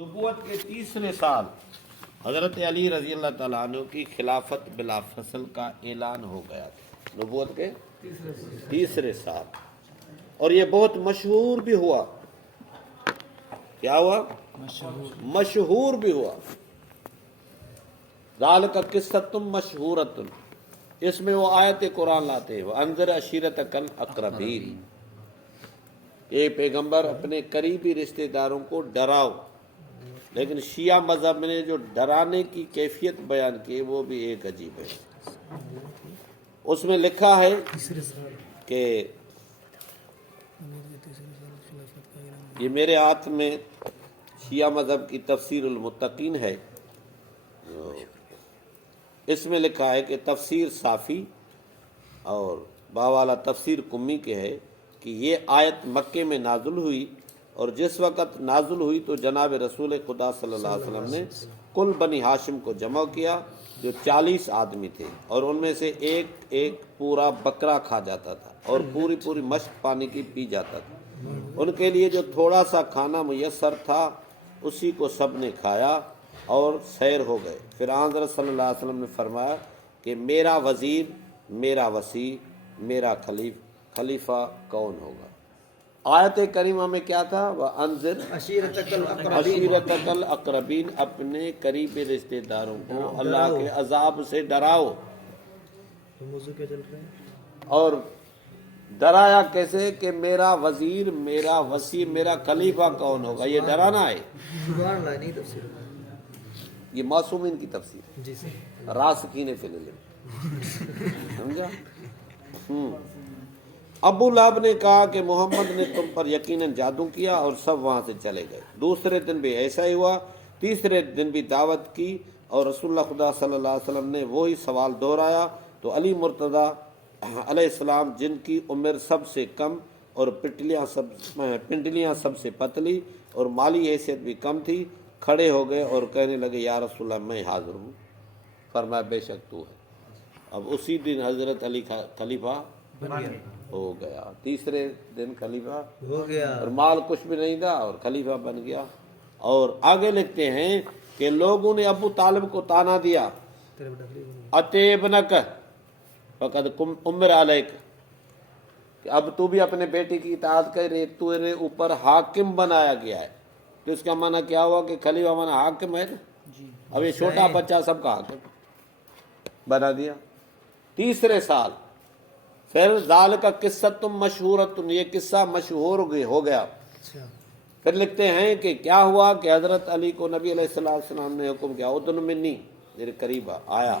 نبوت کے تیسرے سال حضرت علی رضی اللہ تعالیٰ عنہ کی خلافت بلا فصل کا اعلان ہو گیا تھا۔ نبوت کے تیسرے سال، اور یہ بہت مشہور بھی ہوا۔ کیا ہوا؟ مشہور بھی ہوا۔ ذالک قصۃ مشہورۃ، اس میں وہ آیت قرآن لاتے ہیں، وانذر عشیرتک الاقربین، یہ پیغمبر اپنے قریبی رشتہ داروں کو ڈراؤ۔ لیکن شیعہ مذہب نے جو ڈرانے کی کیفیت بیان کی وہ بھی ایک عجیب ہے۔ اس میں لکھا ہے کہ یہ میرے ہاتھ میں شیعہ مذہب کی تفسیر المتقین ہے، اس میں لکھا ہے کہ تفسیر صافی اور باوالا تفسیر کمی کے ہے کہ یہ آیت مکے میں نازل ہوئی، اور جس وقت نازل ہوئی تو جناب رسول خدا صلی اللہ علیہ وسلم نے کل بنی ہاشم کو جمع کیا، جو 40 آدمی تھے، اور ان میں سے ایک ایک پورا بکرا کھا جاتا تھا اور پوری مشق پانی کی پی جاتا تھا۔ ان کے لیے جو تھوڑا سا کھانا میسر تھا اسی کو سب نے کھایا اور سیر ہو گئے۔ پھر حضرت صلی اللہ علیہ وسلم نے فرمایا کہ میرا وزیر، میرا وصی، میرا خلیفہ کون ہوگا؟ آیت کریمہ میں کیا تھا؟ وَأَنذِرْ عَشِيرَتَكَ الْأَقْرَبِينَ، اپنے قریبی رشتہ داروں کو اللہ کے عذاب سے ڈراؤ۔ اور ڈرایا کیسے؟ کہ میرا وزیر، میرا وصی، میرا خلیفہ کون ہوگا، یہ ڈرانا ہے۔ یہ معصومین کی تفسیر، راسخین فی العلم، سمجھا؟ ابو لہب نے کہا کہ محمد نے تم پر یقیناً جادو کیا، اور سب وہاں سے چلے گئے۔ دوسرے دن بھی ایسا ہی ہوا، تیسرے دن بھی دعوت کی، اور رسول اللہ خدا صلی اللہ علیہ وسلم نے وہی سوال دہرایا تو علی مرتضیٰ علیہ السلام، جن کی عمر سب سے کم اور پنڈلیاں سب سے پتلی اور مالی حیثیت بھی کم تھی، کھڑے ہو گئے اور کہنے لگے یا رسول اللہ میں حاضر ہوں۔ فرمایا بے شک تو ہے۔ اب اسی دن حضرت علی خلیفہ ہو گیا، تیسرے دن خلیفہ ہو گیا، اور مال کچھ بھی نہیں تھا اور خلیفہ بن گیا۔ اور آگے لکھتے ہیں کہ لوگوں نے ابو طالب کو تانا دیا، اتیبنک فقد امر علیک، کہ اب تو بھی اپنے بیٹے کی اطاعت کر، تیرے اوپر حاکم بنایا گیا ہے۔ تو اس کا معنی کیا ہوا کہ خلیفہ معنی حاکم ہے نا، اب یہ چھوٹا بچہ سب کا حاکم بنا دیا۔ تیسرے سال پھر ذالک قصۃ مشہورۃ، یہ قصہ مشہور ہو گیا۔ پھر لکھتے ہیں کہ کیا ہوا کہ حضرت علی کو نبی علیہ السلام نے حکم کیا ادن منی، میرے قریب آیا۔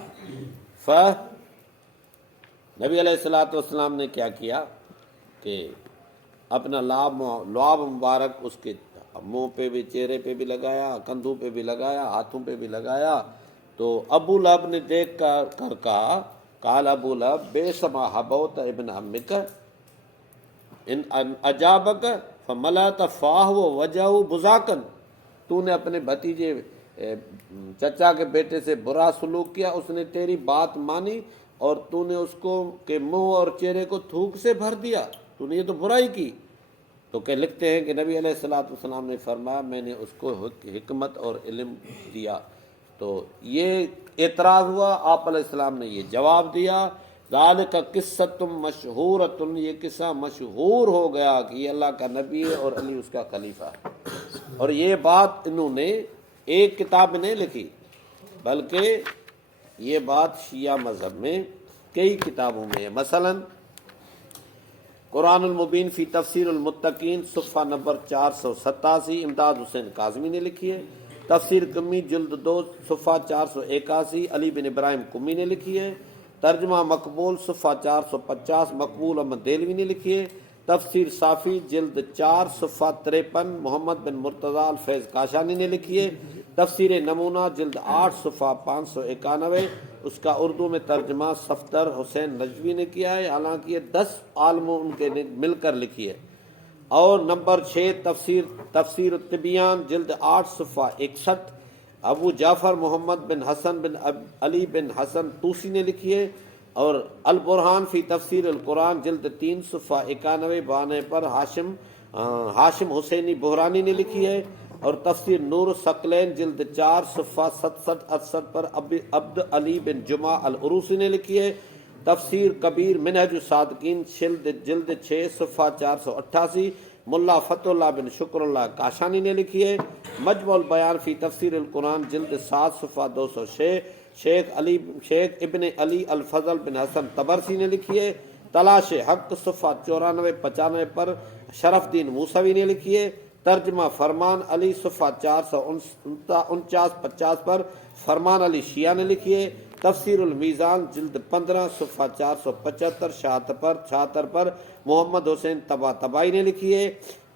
نبی علیہ السلام نے کیا کیا کہ اپنا لعاب مبارک اس کے منہ پہ بھی، چہرے پہ بھی لگایا، کندھوں پہ بھی لگایا، ہاتھوں پہ بھی لگایا۔ تو ابو لہب نے دیکھ کر کہا، قال ابو لہب بیس ما حبوت ابن عمک ان اجابک فملأت فاہ ووجہہ بزاقن، تو نے اپنے بھتیجے چچا کے بیٹے سے برا سلوک کیا، اس نے تیری بات مانی اور تو نے اس کو کہ منہ اور چہرے کو تھوک سے بھر دیا، تو نے یہ تو برائی کی۔ تو کہ لکھتے ہیں کہ نبی علیہ السلام نے فرمایا میں نے اس کو حکمت اور علم دیا۔ تو یہ اعتراض ہوا، آپ علیہ السلام نے یہ جواب دیا، ذالک قصۃ مشہورۃ، یہ قصہ مشہور ہو گیا کہ یہ اللہ کا نبی ہے اور علی اس کا خلیفہ ہے۔ اور یہ بات انہوں نے ایک کتاب میں نہیں لکھی، بلکہ یہ بات شیعہ مذہب میں کئی کتابوں میں ہے۔ مثلا قرآن المبین فی تفسیر المتقین صفحہ نمبر 487 امداد حسین کاظمی نے لکھی ہے۔ تفسیر کمی جلد 2 صفحہ 481 علی بن ابراہیم کمی نے لکھی ہے۔ ترجمہ مقبول صفحہ 450 مقبول احمد دہلوی نے لکھی ہے۔ تفسیر صافی جلد 4 صفحہ 53 محمد بن مرتضیٰ الفیض کاشانی نے لکھی ہے۔ تفسیر نمونہ جلد 8 صفحہ 591، اس کا اردو میں ترجمہ صفدر حسین نجوی نے کیا ہے، حالانکہ یہ 10 عالموں ان کے نے مل کر لکھی ہے۔ اور نمبر 6 تفسیر الطبیان جلد 8 صفحہ 61 ابو جعفر محمد بن حسن بن علی بن حسن طوسی نے لکھی ہے۔ اور البرہان فی تفسیر القرآن جلد 3 صفحہ 91 بانے پر ہاشم حسینی بحرانی نے لکھی ہے۔ اور تفسیر نور الثقلین جلد 4 صفحہ 67-68 پر عبد علی بن جمعہ العروسی نے لکھی ہے۔ تفسیر کبیر منہج الصادقین جلد 6 صفحہ 488 ملا فتح اللہ بن شکر اللہ کاشانی نے لکھی ہے۔ مجمع البیان فی تفسیر القرآن جلد 7 صفحہ 206 شیخ ابن علی الفضل بن حسن طبرسی نے لکھی ہے۔ تلاش حق صفحہ 94-95 پر شرف الدین موسوی نے لکھی ہے۔ ترجمہ فرمان علی صفحہ 449-50 پر فرمان علی شیعہ نے لکھی ہے۔ تفسیر المیزان جلد 15 صفحہ 475-76 پر محمد حسین طباطبائی نے لکھی ہے۔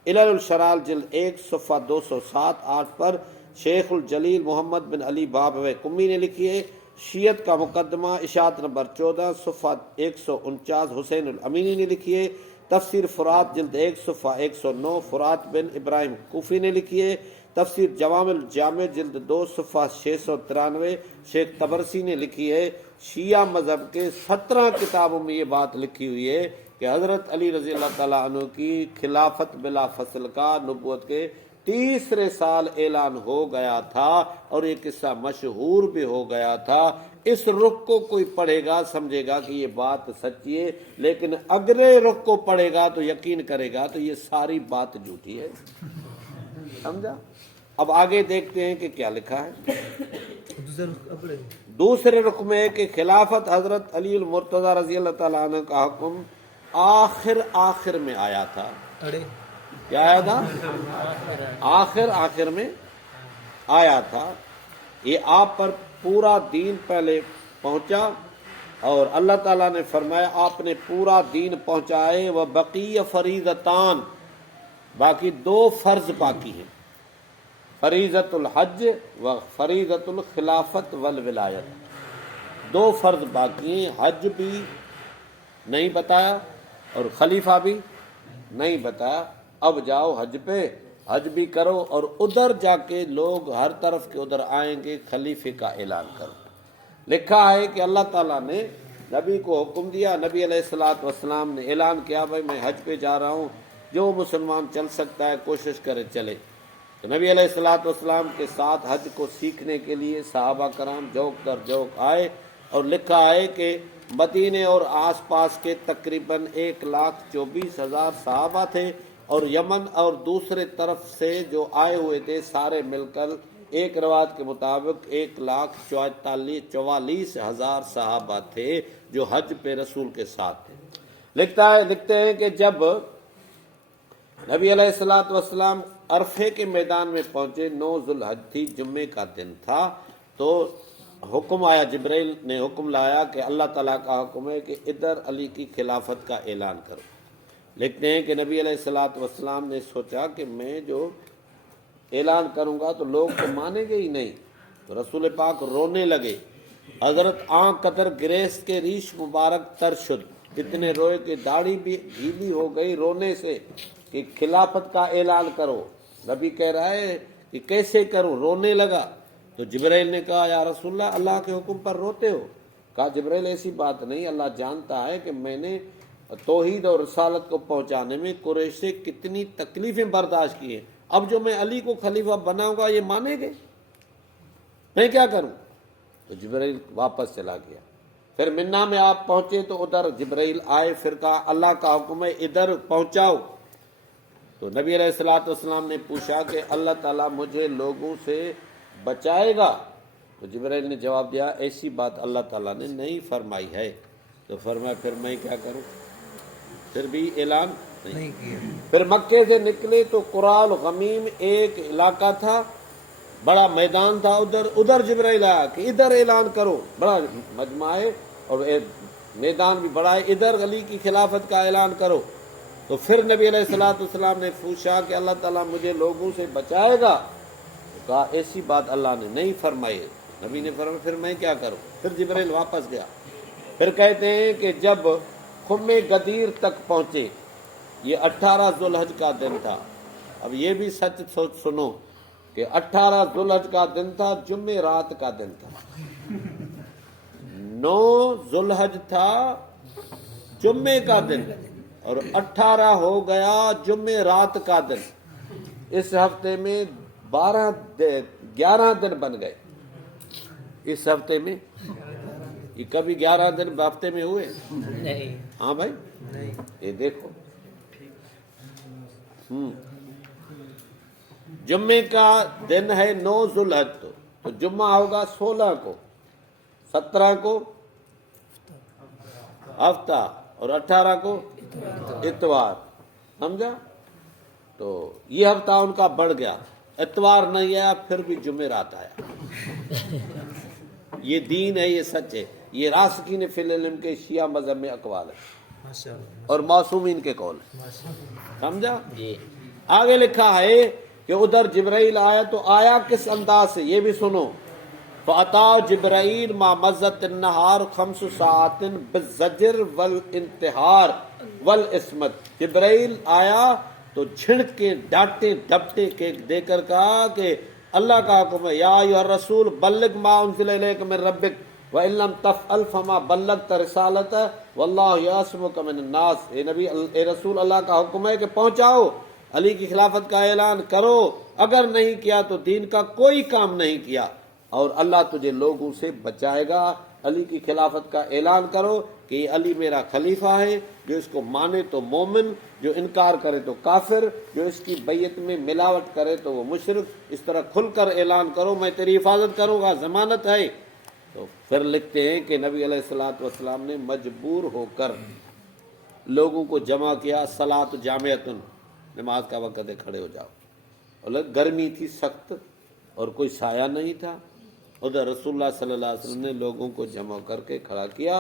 علل الشرال جلد 1 صفحہ 207-8 پر شیخ الجلیل محمد بن علی بابوی قمی نے لکھی ہے۔ شیعت کا مقدمہ اشاعت نمبر 14 صفحہ 149 حسین الامینی نے لکھی ہے۔ تفسیر فرات جلد 1 صفحہ 109 فرات بن ابراہیم کوفی نے لکھی ہے۔ تفسیر جوامع الجامع جلد 2 صفحہ 693 شیخ طبرسی نے لکھی ہے۔ شیعہ مذہب کے 17 کتابوں میں یہ بات لکھی ہوئی ہے کہ حضرت علی رضی اللہ تعالیٰ عنہ کی خلافت بلا فصل کا نبوت کے 30 سال اعلان ہو گیا تھا، اور یہ قصہ مشہور بھی ہو گیا تھا۔ اس رخ کو کوئی پڑھے گا سمجھے گا کہ یہ بات سچی ہے، لیکن اگلے رخ کو پڑھے گا تو یقین کرے گا تو یہ ساری بات جھوٹی ہے۔ سمجھا؟ اب آگے دیکھتے ہیں کہ کیا لکھا ہے۔ دوسرے رخ میں کہ خلافت حضرت علی المرتضی رضی اللہ تعالیٰ عنہ کا حکم آخر میں آیا تھا۔ کیا آیا تھا؟ آخر میں آیا تھا۔ یہ آپ پر پورا دین پہلے پہنچا، اور اللہ تعالیٰ نے فرمایا آپ نے پورا دین پہنچائے، وہ بقی فریضتان، باقی 2 فرض باقی ہیں، فریضت الحج و فریضت الخلافت والولایت۔ 2 فرض باقی ہیں، حج بھی نہیں بتایا اور خلیفہ بھی نہیں بتایا۔ اب جاؤ حج پہ، حج بھی کرو، اور ادھر جا کے لوگ ہر طرف کے ادھر آئیں گے، خلیفے کا اعلان کرو۔ لکھا ہے کہ اللہ تعالیٰ نے نبی کو حکم دیا، نبی علیہ السلام نے اعلان کیا بھائی میں حج پہ جا رہا ہوں، جو مسلمان چل سکتا ہے کوشش کرے چلے۔ تو نبی علیہ السلام کے ساتھ حج کو سیکھنے کے لیے صحابہ کرام جوک در جوک آئے، اور لکھا ہے کہ مدینے اور آس پاس کے تقریباً 1,24,000 صحابہ تھے، اور یمن اور دوسرے طرف سے جو آئے ہوئے تھے سارے مل کر ایک روایت کے مطابق 1,44,000 صحابہ تھے جو حج پہ رسول کے ساتھ تھے۔ لکھتے ہیں کہ جب نبی علیہ السلام عرفے کے میدان میں پہنچے، 9 ذوالحج تھی، جمعے کا دن تھا، تو حکم آیا، جبرائیل نے حکم لایا کہ اللہ تعالیٰ کا حکم ہے کہ ادھر علی کی خلافت کا اعلان کرو۔ لکھتے ہیں کہ نبی علیہ السلام نے سوچا کہ میں جو اعلان کروں گا تو لوگ تو مانیں گے ہی نہیں، تو رسول پاک رونے لگے۔ حضرت آنکھ قطر گریس کے ریش مبارک تر شد، اتنے روئے کہ داڑھی بھی گیلی ہو گئی رونے سے کہ خلافت کا اعلان کرو۔ نبی کہہ رہا ہے کہ کیسے کروں، رونے لگا۔ تو جبرائیل نے کہا یا رسول اللہ، اللہ کے حکم پر روتے ہو؟ کہا جبرائیل ایسی بات نہیں، اللہ جانتا ہے کہ میں نے توحید اور رسالت کو پہنچانے میں قریش سے کتنی تکلیفیں برداشت کی ہیں، اب جو میں علی کو خلیفہ بناؤں گا یہ مانیں گے؟ میں کیا کروں؟ تو جبرائیل واپس چلا گیا۔ پھر منا میں آپ پہنچے تو ادھر جبرائیل آئے، پھر کہا اللہ کا حکم ہے ادھر پہنچاؤ۔ تو نبی علیہ السلام نے پوچھا کہ اللہ تعالیٰ مجھے لوگوں سے بچائے گا؟ تو جبرائیل نے جواب دیا ایسی بات اللہ تعالیٰ نے نہیں فرمائی ہے۔ تو فرمایا پھر میں کیا کروں؟ پھر بھی اعلان نہیں کیا۔ پھر مکے سے نکلے تو قرال غمیم ایک علاقہ تھا، بڑا میدان تھا، ادھر جبرائیل آیا کہ ادھر اعلان کرو، بڑا مجمع ہے اور میدان بھی بڑا ہے، ادھر علی کی خلافت کا اعلان کرو۔ تو پھر نبی علیہ السلام نے پوچھا کہ اللہ تعالیٰ مجھے لوگوں سے بچائے گا؟ تو کہا ایسی بات اللہ نے نہیں فرمائی۔ نبی نے فرمایا پھر میں کیا کروں؟ پھر جبرائیل واپس گیا۔ پھر کہتے ہیں کہ جب خم غدیر تک پہنچے، یہ 18 ذوالحج کا دن تھا۔ اب یہ بھی سچ سنو کہ 18 ذوالحج کا دن تھا، جمعے رات کا دن تھا۔ 9 ذوالحج تھا، جمعے کا دن، اور 18 ہو گیا جمعے رات کا دن۔ اس ہفتے میں 11 دن بن گئے اس ہفتے میں. یہ کبھی 11 دن ہفتے میں ہوئے؟ نہیں. ہاں بھائی یہ دیکھو. جمعے کا دن ہے 9 ذوالحج، تو جمعہ ہوگا 16 کو، 17 کو ہفتہ اور 18 کو اتوار. سمجھا؟ تو یہ ہفتہ ان کا بڑھ گیا، اتوار نہیں آیا پھر بھی جمعرات آیا. یہ دین ہے، یہ سچ ہے. یہ راسخین فی العلم کے شیعہ مذہب میں اقوال ہے اور معصومین کے قول ہے. سمجھا؟ جی. آگے لکھا ہے کہ ادھر جبرائیل آیا، تو آیا کس انداز سے یہ بھی سنو. فَأَتَى جبرائیل ما مزت النہار 5 ساعات بالزجر والانتحار والعصمت. جبرائیل آیا تو جھڑک کے ڈانٹے ڈپٹے کے دے کر کہا کہ اللہ کا حکم ہے، یا ایھا الرسول بلغ ما انزل الیک من ربک وَإِن لَّمْ تَفْعَلْ فَمَا بَلَّغْتَ رِسَالَتَهُ وَاللَّهُ يَعْصِمُكَ مِنَ النَّاسِ. اے نبی، اے رسول، اللہ کا حکم ہے کہ پہنچاؤ، علی کی خلافت کا اعلان کرو. اگر نہیں کیا تو دین کا کوئی کام نہیں کیا، اور اللہ تجھے لوگوں سے بچائے گا. علی کی خلافت کا اعلان کرو کہ یہ علی میرا خلیفہ ہے، جو اس کو مانے تو مومن، جو انکار کرے تو کافر، جو اس کی بیعت میں ملاوٹ کرے تو وہ مشرک. اس طرح کھل کر اعلان کرو، میں تیری حفاظت کروں گا، ضمانت ہے. تو پھر لکھتے ہیں کہ نبی علیہ الصلوۃ والسلام نے مجبور ہو کر لوگوں کو جمع کیا. صلاۃ جامعۃ، نماز کا وقت ہے، کھڑے ہو جاؤ. اور گرمی تھی سخت اور کوئی سایہ نہیں تھا. ادھر رسول اللہ صلی اللہ علیہ وسلم نے لوگوں کو جمع کر کے کھڑا کیا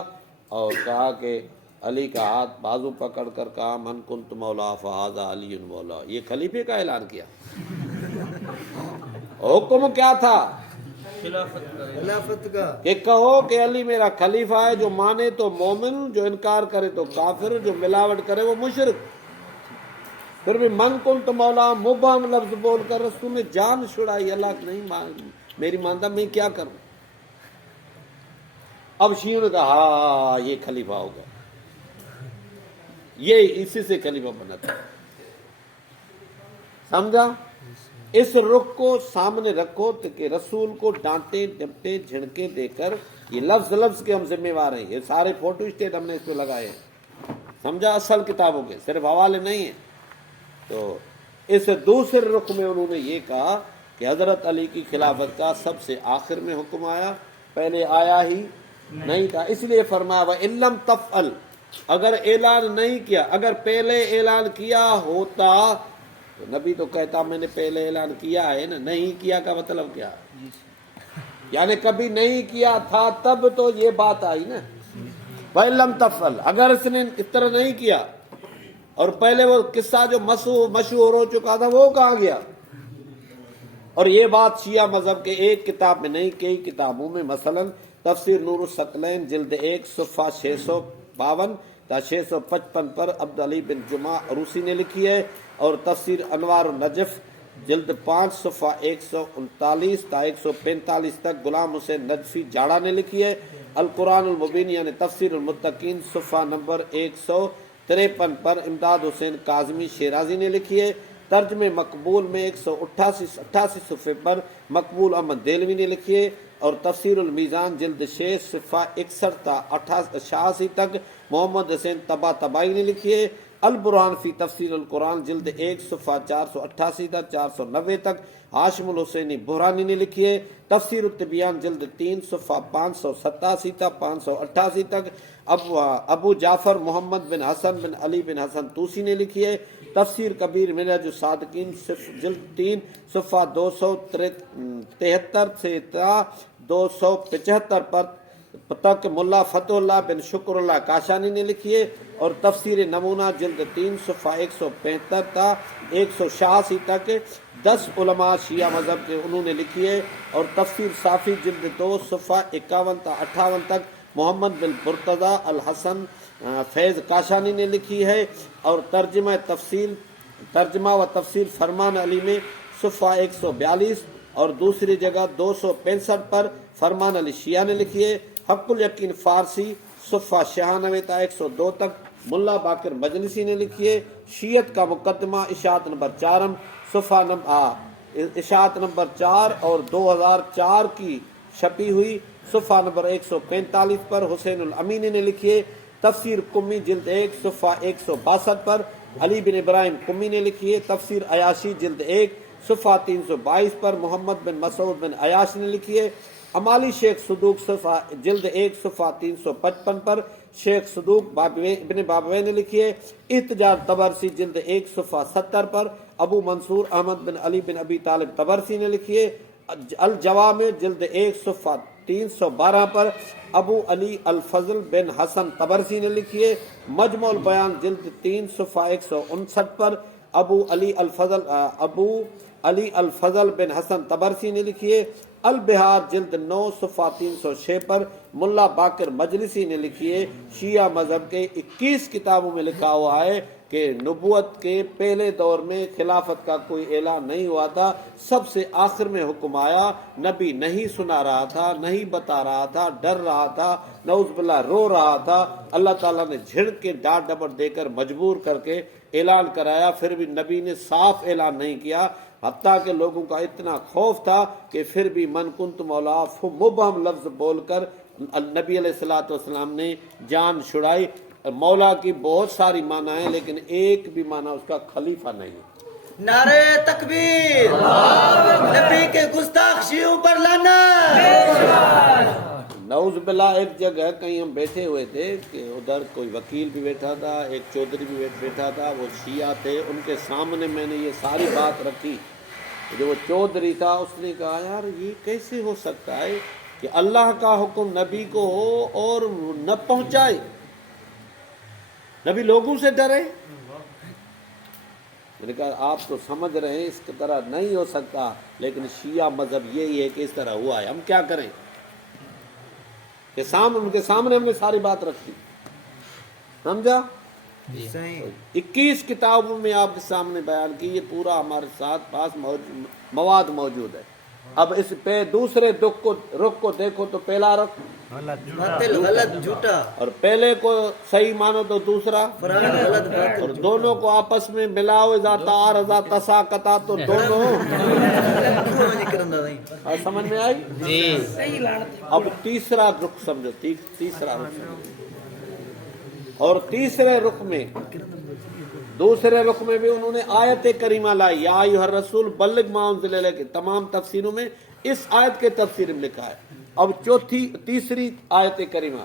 اور کہا کہ علی کا ہاتھ بازو پکڑ کر کہا من کنت مولا فہذا علی مولا. یہ خلیفے کا اعلان کیا. حکم کیا تھا؟ خلافت کا. کہ کہو کہ علی میرا خلیفہ ہے، جو مانے تو مومن، جو انکار کرے تو کافر، جو ملاوٹ کرے وہ مشرک. پھر بھی من کنت مولا مبہم لفظ بول کر رسول نے جان چھڑائی. اللہ نہیں میری مانتا، میں کیا کروں؟ اب شیعوں نے کہا ہاں یہ خلیفہ ہوگا، یہ اسی سے خلیفہ بنا تھا. سمجھا؟ اس رخ کو سامنے رکھو کہ رسول کو ڈانٹے ڈپٹے جھڑکے دے کر، یہ لفظ لفظ کے ہم ذمہ وار ہیں. یہ سارے فوٹو اسٹیٹ ہم نے اس پہ لگائے ہیں. سمجھا؟ اصل کتابوں کے صرف حوالے نہیں ہیں. تو اس دوسرے رخ میں انہوں نے یہ کہا کہ حضرت علی کی خلافت کا سب سے آخر میں حکم آیا، پہلے آیا ہی نہیں تھا. اس لیے فرمایا وَإِن لَّمْ تَفْعَلْ، اگر اعلان نہیں کیا، اگر پہلے اعلان کیا ہوتا تو نبی تو کہتا میں نے پہلے اعلان کیا ہے نا. نہیں کیا کا مطلب کیا؟ یعنی کبھی نہیں کیا تھا تب تو یہ بات آئی نا. وَإِن لَّمْ تَفْعَلْ، اگر اس نے اس طرح نہیں کیا، اور پہلے وہ قصہ جو مشہور ہو چکا تھا وہ کہاں گیا؟ اور یہ بات شیعہ مذہب کے ایک کتاب میں نہیں، کئی کتابوں میں، مثلا تفسیر نور الثقلین جلد 1 صفحہ 652 تا 655 پر عبد علی بن جمعہ عروسی نے لکھی ہے، اور تفسیر انوار النجف جلد 5 صفحہ 139 تا 145 تک غلام حسین نجفی جاڑا نے لکھی ہے. القرآن المبین یعنی تفسیر المتقین صفحہ نمبر 153 پر امداد حسین کاظمی شیرازی نے لکھی ہے. ترجمہ مقبول میں 188 صفحے پر مقبول احمد دہلوی نے لکھی ہے، اور تفسیر المیزان جلد 6 صفحہ 61 تا 86 تک محمد حسین طباطبائی نے لکھی ہے. البرہان فی تفسیر القرآن جلد 1 صفحہ 488 تا 490 تک ہاشم الحسینی بحرانی نے لکھی ہے. تفسیر الطبیان جلد 3 صفحہ 587 تا 588 تک ابو جعفر محمد بن حسن بن علی بن حسن طوسی نے لکھی ہے. تفسیر کبیر منہج الصادقین جلد 3 صفحہ 273 سے 275 پر تک ملا فتح اللہ بن شکر اللہ کاشانی نے لکھی ہے. اور تفسیر نمونہ جلد 3 صفحہ 175 تا 186 تک 10 علماء شیعہ مذہب کے انہوں نے لکھی ہے. اور تفسیر صافی جلد 2 صفحہ 51 تا 58 تک محمد بن مرتضیٰ الحسن فیض کاشانی نے لکھی ہے. اور ترجمہ و تفسیر فرمان علی میں صفحہ 142 اور دوسری جگہ 265 پر فرمان علی شیعہ نے لکھی ہے. حق الیقین فارسی صفحہ 96 تا 102 تک ملا باقر مجلسی نے لکھی ہے. شیعت کا مقدمہ اشاعت نمبر 4 صفحہ اشاعت نمبر 4 اور 2004 کی چھپی ہوئی صفحہ نمبر 145 پر حسین الامینی نے لکھی ہے۔ تفسیر قمی جلد 1 صفحہ 162 پر علی بن ابراہیم قمی نے لکھی ہے۔ تفسیر عیاشی جلد 1 صفحہ 322 پر محمد بن مسعود بن عیاش نے لکھی ہے۔ امالی شیخ صدوق صفحہ جلد 1 صفحہ 355 پر شیخ صدوق ابن بابوے نے لکھی ہے۔ احتجاج طبرسی جلد 1 صفحہ 70 پر ابو منصور احمد بن علی بن ابی طالب طبرسی نے لکھی ہے۔ الجوامع جلد 1 صفحہ 312 پر ابو علی الفضل بن حسن طبرسی نے لکھی ہے۔ مجموع البیان جلد 3 صفحہ 159 پر ابو علی الفضل بن حسن طبرسی نے لکھی ہے۔ البہار جلد 9 صفحہ 306 پر ملا باقر مجلسی نے لکھی ہے۔ شیعہ مذہب کے 21 کتابوں میں لکھا ہوا ہے کہ نبوت کے پہلے دور میں خلافت کا کوئی اعلان نہیں ہوا تھا، سب سے آخر میں حکم آیا۔ نبی نہیں سنا رہا تھا، نہیں بتا رہا تھا، ڈر رہا تھا، نعوذ باللہ رو رہا تھا، اللہ تعالیٰ نے جھڑک کے ڈانٹ ڈپٹ دے کر مجبور کر کے اعلان کرایا، پھر بھی نبی نے صاف اعلان نہیں کیا، حتیٰ کہ لوگوں کا اتنا خوف تھا کہ پھر بھی من کنت مولا مبہم لفظ بول کر نبی علیہ الصلوۃ والسلام نے جان چھڑائی۔ مولا کی بہت ساری معنی ہیں لیکن ایک بھی معنی اس کا خلیفہ نہیں ہے۔ نعرے تکبیر، نبی کے گستاخ شیعوں پر لعنت۔ نعوذ باللہ، ایک جگہ کہیں ہم بیٹھے ہوئے تھے کہ ادھر کوئی وکیل بھی بیٹھا تھا، ایک چودھری بھی بیٹھا تھا، وہ شیعہ تھے، ان کے سامنے میں نے یہ ساری بات رکھی۔ جو وہ چودھری تھا اس نے کہا یار یہ کیسے ہو سکتا ہے کہ اللہ کا حکم نبی کو ہو اور نہ پہنچائے، نبی لوگوں سے ڈرے۔ میں نے کہا آپ تو سمجھ رہے ہیں اس کی طرح نہیں ہو سکتا، لیکن شیعہ مذہب یہی ہے کہ اس طرح ہوا ہے، ہم کیا کریں؟ کہ ان کے سامنے ہم نے ساری بات رکھی، سمجھا؟ 21 کتابوں میں آپ کے سامنے بیان کی، یہ پورا ہمارے ساتھ پاس مواد موجود ہے۔ اب اس پہ دوسرے رخ کو دیکھو تو پہلا رخ غلط جھوٹا، اور پہلے کو صحیح مانو تو دوسرا، غلط بات، اور دونوں کو آپس میں ملاؤ، اذا تعارضا تساقطا، تو دونوں سمجھ میں آئی؟ اب تیسرا رخ سمجھو، تیسرا رخ سمجھو۔ اور تیسرے رخ میں، دوسرے رخ میں بھی انہوں نے آیت کریمہ لائی، یا ایھا الرسول بلغ ما انزل الیک، تمام تفسیروں میں اس آیت کے تفسیر میں لکھا ہے۔ اب تیسری آیت کریمہ،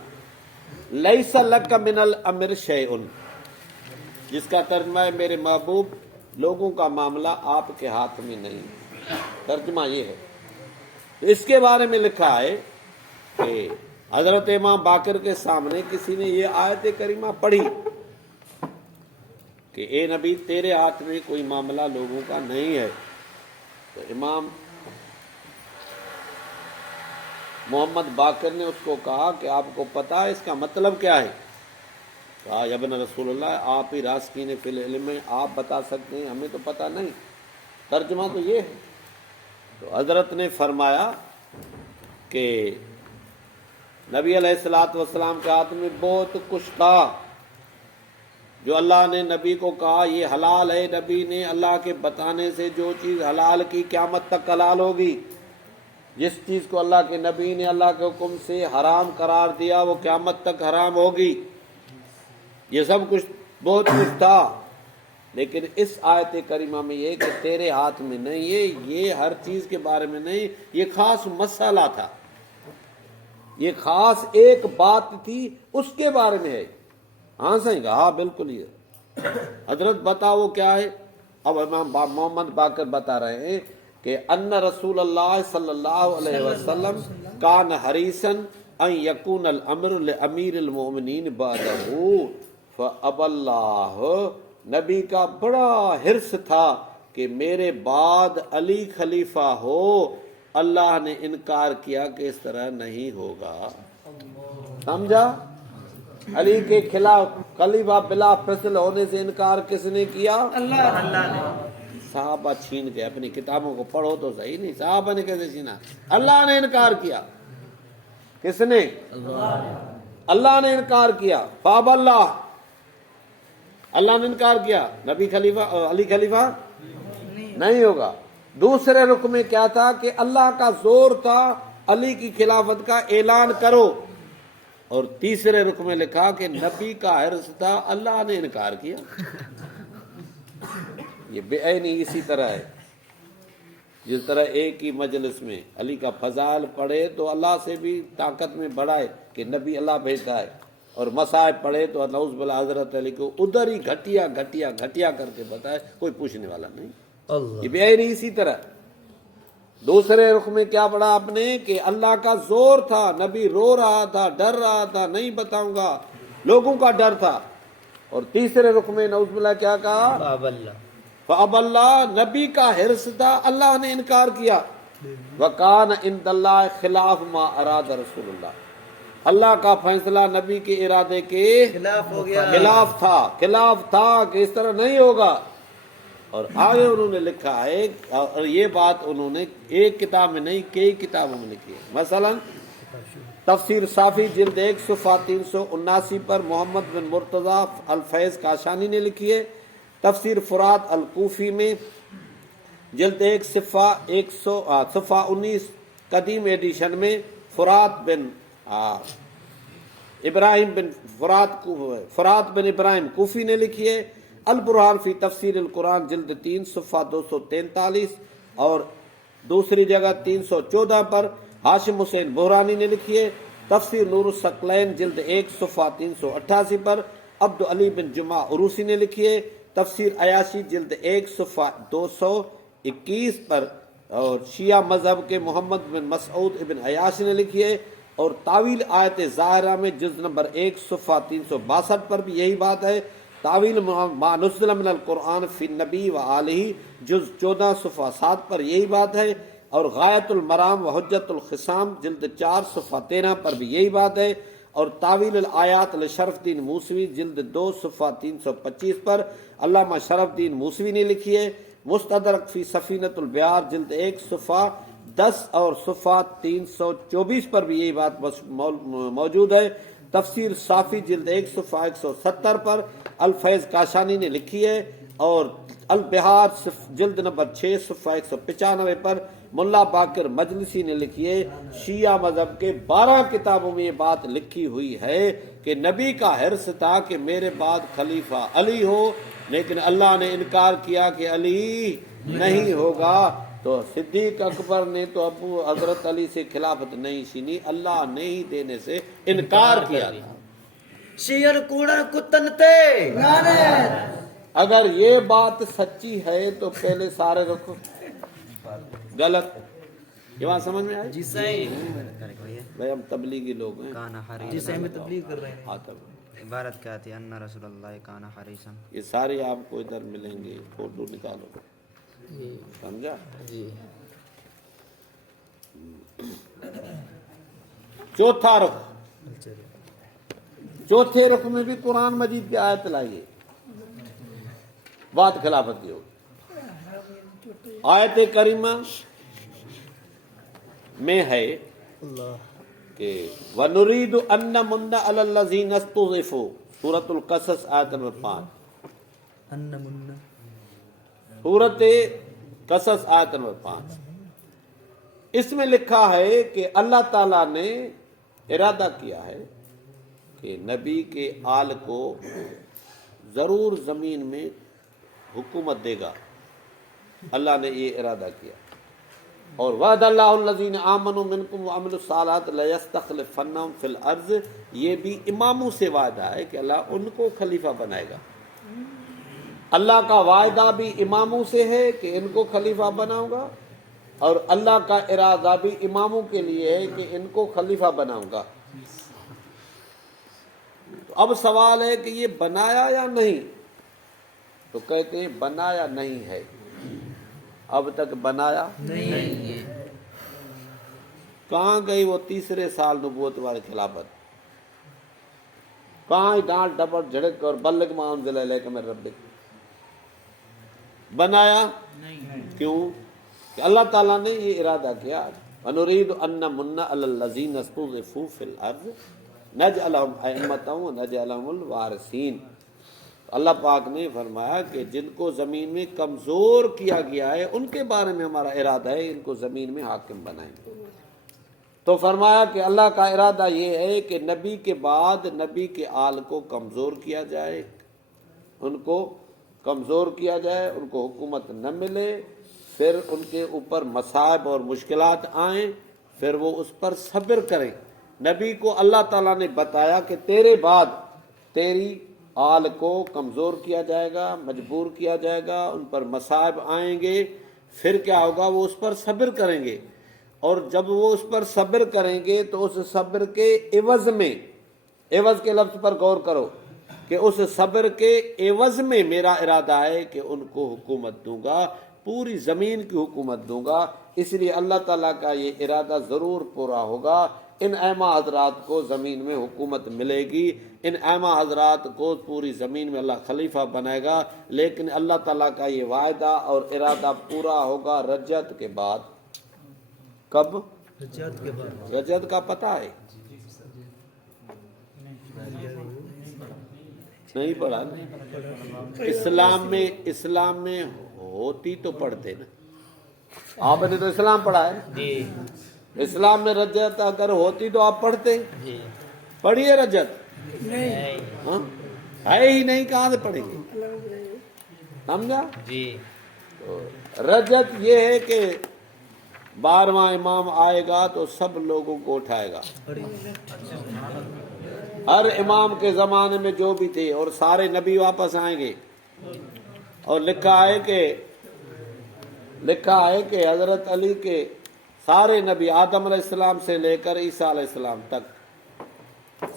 لیس لک من الامر شیء، جس کا ترجمہ ہے میرے محبوب لوگوں کا معاملہ آپ کے ہاتھ میں نہیں۔ ترجمہ یہ ہے، اس کے بارے میں لکھا ہے کہ حضرت امام باقر کے سامنے کسی نے یہ آیت کریمہ پڑھی کہ اے نبی تیرے ہاتھ میں کوئی معاملہ لوگوں کا نہیں ہے، تو امام محمد باقر نے اس کو کہا کہ آپ کو پتا ہے اس کا مطلب کیا ہے؟ کہا یا ابن رسول اللہ، آپ ہی راسخین فی العلم میں، آپ بتا سکتے ہیں، ہمیں تو پتہ نہیں۔ ترجمہ تو یہ ہے۔ تو حضرت نے فرمایا کہ نبی علیہ الصلوۃ والسلام کے ہاتھ میں بہت کچھ تھا جو اللہ نے نبی کو کہا یہ حلال ہے، نبی نے اللہ کے بتانے سے جو چیز حلال کی قیامت تک حلال ہوگی، جس چیز کو اللہ کے نبی نے اللہ کے حکم سے حرام قرار دیا وہ قیامت تک حرام ہوگی، یہ سب کچھ بہت کچھ تھا۔ لیکن اس آیت کریمہ میں یہ کہ تیرے ہاتھ میں نہیں ہے، یہ ہر چیز کے بارے میں نہیں، یہ خاص مسئلہ تھا، یہ خاص ایک بات تھی اس کے بارے میں ہے۔ ہاں صحیح کہا، ہاں بالکل یہ حضرت بتاؤ کیا ہے۔ اب امام محمد باقر بتا رہے ہیں کہ ان رسول اللہ صلی اللہ علیہ وسلم کان حریصا ان یکون الامر لامیر المؤمنین بعدہ فابى اللہ، نبی کا بڑا حرص تھا کہ میرے بعد علی خلیفہ ہو، اللہ نے انکار کیا کہ اس طرح نہیں ہوگا۔ سمجھا؟ علی کے خلاف خلیفہ بلا فصل ہونے سے انکار کس نے کیا؟ اللہ نے۔ صحابہ چھین کے اپنی کتابوں کو پڑھو تو صحیح، نہیں صحابہ نے کیسے چھینا؟ اللہ نے انکار کیا۔ کس نے؟ اللہ نے انکار کیا۔ فاب اللہ، اللہ نے انکار کیا، نبی خلیفہ علی خلیفہ نہیں ہوگا۔ دوسرے رکن میں کیا تھا کہ اللہ کا زور تھا علی کی خلافت کا اعلان کرو، اور تیسرے رکن میں لکھا کہ نبی کا حرص تھا، اللہ نے انکار کیا۔ یہ بے عینی اسی طرح ہے، جس طرح ایک ہی مجلس میں علی کا فضائل پڑھے تو اللہ سے بھی طاقت میں بڑھائے کہ نبی اللہ بھیجتا ہے، اور مصائب پڑھے تو نعوذ باللہ حضرت علی کو ادھر ہی گھٹیا گھٹیا گھٹیا کر کے بتائے، کوئی پوچھنے والا نہیں۔ یہ بے عینی اسی طرح۔ دوسرے رخ میں کیا پڑھا آپ نے کہ اللہ کا زور تھا، نبی رو رہا تھا، ڈر رہا تھا، نہیں بتاؤں گا، لوگوں کا ڈر تھا۔ اور تیسرے رخ میں نعوذ باللہ کیا کہا؟ فَأَبَى اللَّهُ، نبی کا حرص تھا، اللہ نے انکار کیا۔ وَكَانَ عِندَ اللَّهِ خِلَافُ مَا أَرَادَ رسول اللہ، اللہ کا فیصلہ نبی کے ارادے کے خلاف ہو گیا، خلاف تھا کہ اس طرح نہیں ہوگا۔ اور آگے انہوں نے لکھا ہے، اور یہ بات انہوں نے ایک کتاب میں نہیں کئی کتابوں میں لکھی ہے۔ مثلا تفسیر صافی جلد 1 صفحہ 379 پر محمد بن مرتضیٰ الفیض کاشانی نے لکھی ہے۔ تفسیر فرات الکوفی میں جلد 1 صفحہ 19 قدیم ایڈیشن میں فرات بن ابراہیم کوفی نے لکھی ہے۔ البرہان فی تفسیر القرآن جلد 3 صفحہ 243 اور دوسری جگہ 314 پر ہاشم حسین بحرانی نے لکھی ہے۔ تفسیر نور الثقلین جلد 1 صفحہ 388 پر عبد علی بن جمعہ عروسی نے لکھی ہے۔ تفسیر عیاشی جلد 1 صفحہ 221 پر اور شیعہ مذہب کے محمد بن مسعود ابن عیاش نے لکھی ہے۔ اور تعویل آیت ظاہرہ میں جلد نمبر 1 صفحہ 362 پر بھی یہی بات ہے۔ تعویل ما نزل من القرآن فی النبی و آلہ جز 14 صفحہ 7 پر یہی بات ہے۔ اور غایت المرام و حجت الخصام جلد 4 صفحہ 13 پر بھی یہی بات ہے۔ اور تعویل الآیات لشرف الدین موسوی جلد 2 صفحہ 325 پر علامہ شرف الدین موسوی نے لکھی ہے۔ مستدرک فی سفینۃ البیار جلد 1 صفحہ 10 اور صفحہ 324 پر بھی یہی بات موجود ہے۔ تفسیر صافی جلد 1 صفحہ 170 پر الفیض کاشانی نے لکھی ہے۔ اور البہار جلد نمبر 6 صفحہ 195 پر ملا باقر مجلسی نے لکھی ہے۔ شیعہ مذہب کے 12 کتابوں میں یہ بات لکھی ہوئی ہے کہ نبی کا حرص تھا کہ میرے بعد خلیفہ علی ہو، لیکن اللہ نے انکار کیا کہ علی نہیں ہوگا۔ تو صدیق اکبر نے تو ابو حضرت علی سے خلافت نہیں چھینی، اللہ نے ہی دینے سے انکار کیا تھا۔ شیعہ کوڑن کتن تے اگر یہ بات سچی ہے تو پہلے سارے رکھو، غلط یہ بات سمجھ میں آئی؟ جی صحیح، بھائی ہم تبلیغی لوگ ہیں، جی صحیح میں تبلیغ کر رہے ہیں۔ ہاں تب عبارت کیا تھی؟ ان رسول اللہ کان حریصا۔ یہ ساری آپ کو ادھر ملیں گے، فوٹو نکالو، سمجھا؟ چوتھا رخ، چوتھے رخ میں بھی قرآن مجید کی آیت لائیے، بات خلافت کی ہوگی۔ آیت کریمہ میں ہے کہ وَنُرِيدُ أَن نَّمُنَّ عَلَى الَّذِينَ اسْتُضْعِفُوا، سورۃ القصص آیت نمبر 5، سورۃ قصص آیت نمبر 5۔ اس میں لکھا ہے کہ اللہ تعالیٰ نے ارادہ کیا ہے کہ نبی کے آل کو ضرور زمین میں حکومت دے گا، اللہ نے یہ ارادہ کیا۔ اور وعد اللہ الذین آمنوا منکم وعملوا الصالحات لیستخلفنہم فی الارض، یہ بھی اماموں سے وعدہ ہے کہ اللہ ان کو خلیفہ بنائے گا۔ اللہ کا وعدہ بھی اماموں سے ہے کہ ان کو خلیفہ بناؤں گا، اور اللہ کا ارادہ بھی اماموں کے لیے ہے کہ ان کو خلیفہ بناؤں گا۔ تو اب سوال ہے کہ یہ بنایا یا نہیں؟ تو کہتے ہیں بنایا نہیں ہے، اب تک بنایا نہیں۔ کہاں گئی وہ تیسرے سال نبوت والی خلافت؟ کہاں ڈانٹ ڈپٹ جھڑک اور بلغ ما انزل الیک من ربک؟ بنایا نہیں۔ کیوں؟ کہ اللہ تعالیٰ نے یہ ارادہ کیا، وَنُرِيدُ أَن نَّمُنَّ عَلَى الَّذِينَ اسْتُضْعِفُوا فِي الْأَرْضِ نَجْعَلَهُمْ أَئِمَّةً وَنَجْعَلَهُمُ الْوَارِثِينَ۔ اللہ پاک نے فرمایا کہ جن کو زمین میں کمزور کیا گیا ہے ان کے بارے میں ہمارا ارادہ ہے ان کو زمین میں حاکم بنائیں گے۔ تو فرمایا کہ اللہ کا ارادہ یہ ہے کہ نبی کے بعد نبی کے آل کو کمزور کیا جائے، ان کو کمزور کیا جائے، ان کو حکومت نہ ملے، پھر ان کے اوپر مصائب اور مشکلات آئیں، پھر وہ اس پر صبر کریں۔ نبی کو اللہ تعالیٰ نے بتایا کہ تیرے بعد تیری آل کو کمزور کیا جائے گا، مجبور کیا جائے گا، ان پر مصائب آئیں گے، پھر کیا ہوگا؟ وہ اس پر صبر کریں گے، اور جب وہ اس پر صبر کریں گے تو اس صبر کے عوض میں، عوض کے لفظ پر غور کرو کہ اس صبر کے عوض میں میرا ارادہ ہے کہ ان کو حکومت دوں گا، پوری زمین کی حکومت دوں گا۔ اس لیے اللہ تعالیٰ کا یہ ارادہ ضرور پورا ہوگا۔ ان ائمہ حضرات کو زمین میں حکومت ملے گی، ان ائمہ حضرات کو پوری زمین میں اللہ خلیفہ بنائے گا، لیکن اللہ تعالیٰ کا یہ وعدہ اور ارادہ پورا ہوگا رجعت کے بعد۔ کب؟ رجعت کا پتہ ہے؟ نہیں پڑھا؟ اسلام میں ہوتی تو پڑھتے نا، آپ نے تو اسلام پڑھا ہے، اسلام میں رجعت اگر ہوتی تو آپ پڑھتے؟ پڑھیے رجعت، ہاں ہے ہی نہیں، کہاں سے پڑھیں گے؟ سمجھا؟ رجعت یہ ہے کہ 12واں امام آئے گا تو سب لوگوں کو اٹھائے گا، ہر امام کے زمانے میں جو بھی تھے، اور سارے نبی واپس آئیں گے۔ اور لکھا ہے کہ حضرت علی کے سارے نبی آدم علیہ السلام سے لے کر عیسیٰ علیہ السلام تک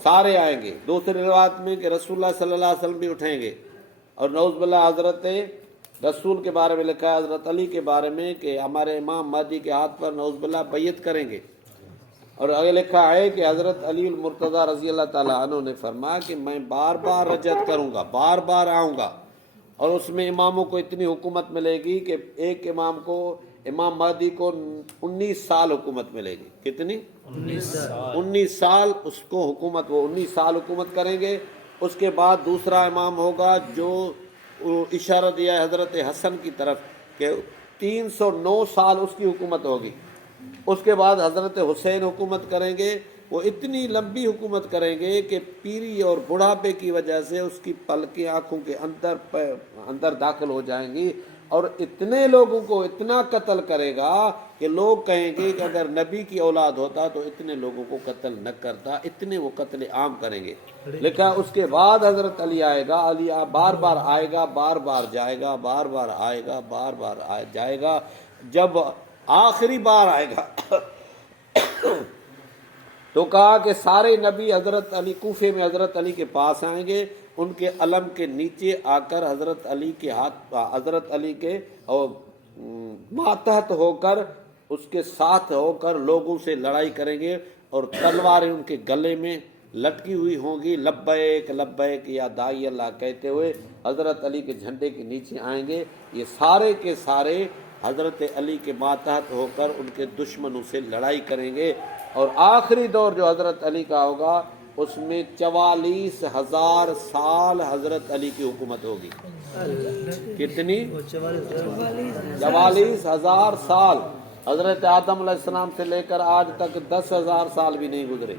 سارے آئیں گے۔ دوسری روایت میں کہ رسول اللہ صلی اللہ علیہ وسلم بھی اٹھیں گے، اور نعوذ باللہ حضرت رسول کے بارے میں لکھا ہے، حضرت علی کے بارے میں کہ ہمارے امام مہدی کے ہاتھ پر نعوذ باللہ بیعت کریں گے۔ اور آگے لکھا ہے کہ حضرت علی المرتضیٰ رضی اللہ تعالیٰ عنہ نے فرمایا کہ میں بار بار رجعت کروں گا، بار بار آؤں گا، اور اس میں اماموں کو اتنی حکومت ملے گی کہ ایک امام کو، امام مہدی کو 19 سال حکومت ملے گی۔ کتنی؟ 19 سال اس کو حکومت، وہ 19 سال حکومت کریں گے۔ اس کے بعد دوسرا امام ہوگا جو اشارہ دیا ہے حضرت حسن کی طرف کہ 309 سال اس کی حکومت ہوگی۔ اس کے بعد حضرت حسین حکومت کریں گے، وہ اتنی لمبی حکومت کریں گے کہ پیری اور بڑھاپے کی وجہ سے اس کی پلکیں آنکھوں کے اندر داخل ہو جائیں گی، اور اتنے لوگوں کو اتنا قتل کرے گا کہ لوگ کہیں گے کہ اگر نبی کی اولاد ہوتا تو اتنے لوگوں کو قتل نہ کرتا، اتنے وہ قتل عام کریں گے۔ لکھا اس کے بعد حضرت علی آئے گا، علی بار بار آئے گا، بار بار جائے گا، بار بار آئے گا، بار بار جائے گا، جب آخری بار آئے گا تو کہا کہ سارے نبی حضرت علی کوفے میں حضرت علی کے پاس آئیں گے، ان کے علم کے نیچے آ کر حضرت علی کے ہاتھ، حضرت علی کے ماتحت ہو کر، اس کے ساتھ ہو کر لوگوں سے لڑائی کریں گے، اور تلواریں ان کے گلے میں لٹکی ہوئی ہوں گی، لبیک لبیک یا داعی اللہ کہتے ہوئے حضرت علی کے جھنڈے کے نیچے آئیں گے۔ یہ سارے کے سارے حضرت علی کے ماتحت ہو کر ان کے دشمنوں سے لڑائی کریں گے، اور آخری دور جو حضرت علی کا ہوگا اس میں 44,000 سال حضرت علی کی حکومت ہوگی۔ کتنی؟ 44,000 سال۔ حضرت آدم علیہ السلام سے لے کر آج تک 10,000 سال بھی نہیں گزرے،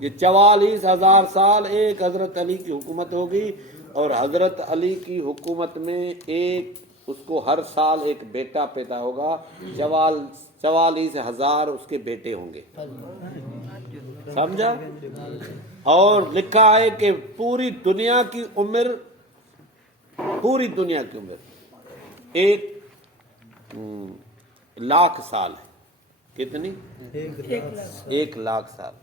یہ 44,000 سال ایک حضرت علی کی حکومت ہوگی۔ اور حضرت علی کی حکومت میں ایک، اس کو ہر سال ایک بیٹا پیدا ہوگا، 44,000 اس کے بیٹے ہوں گے، سمجھا؟ اور لکھا ہے کہ پوری دنیا کی عمر 1,00,000 سال ہے۔ کتنی؟ 1,00,000 سال۔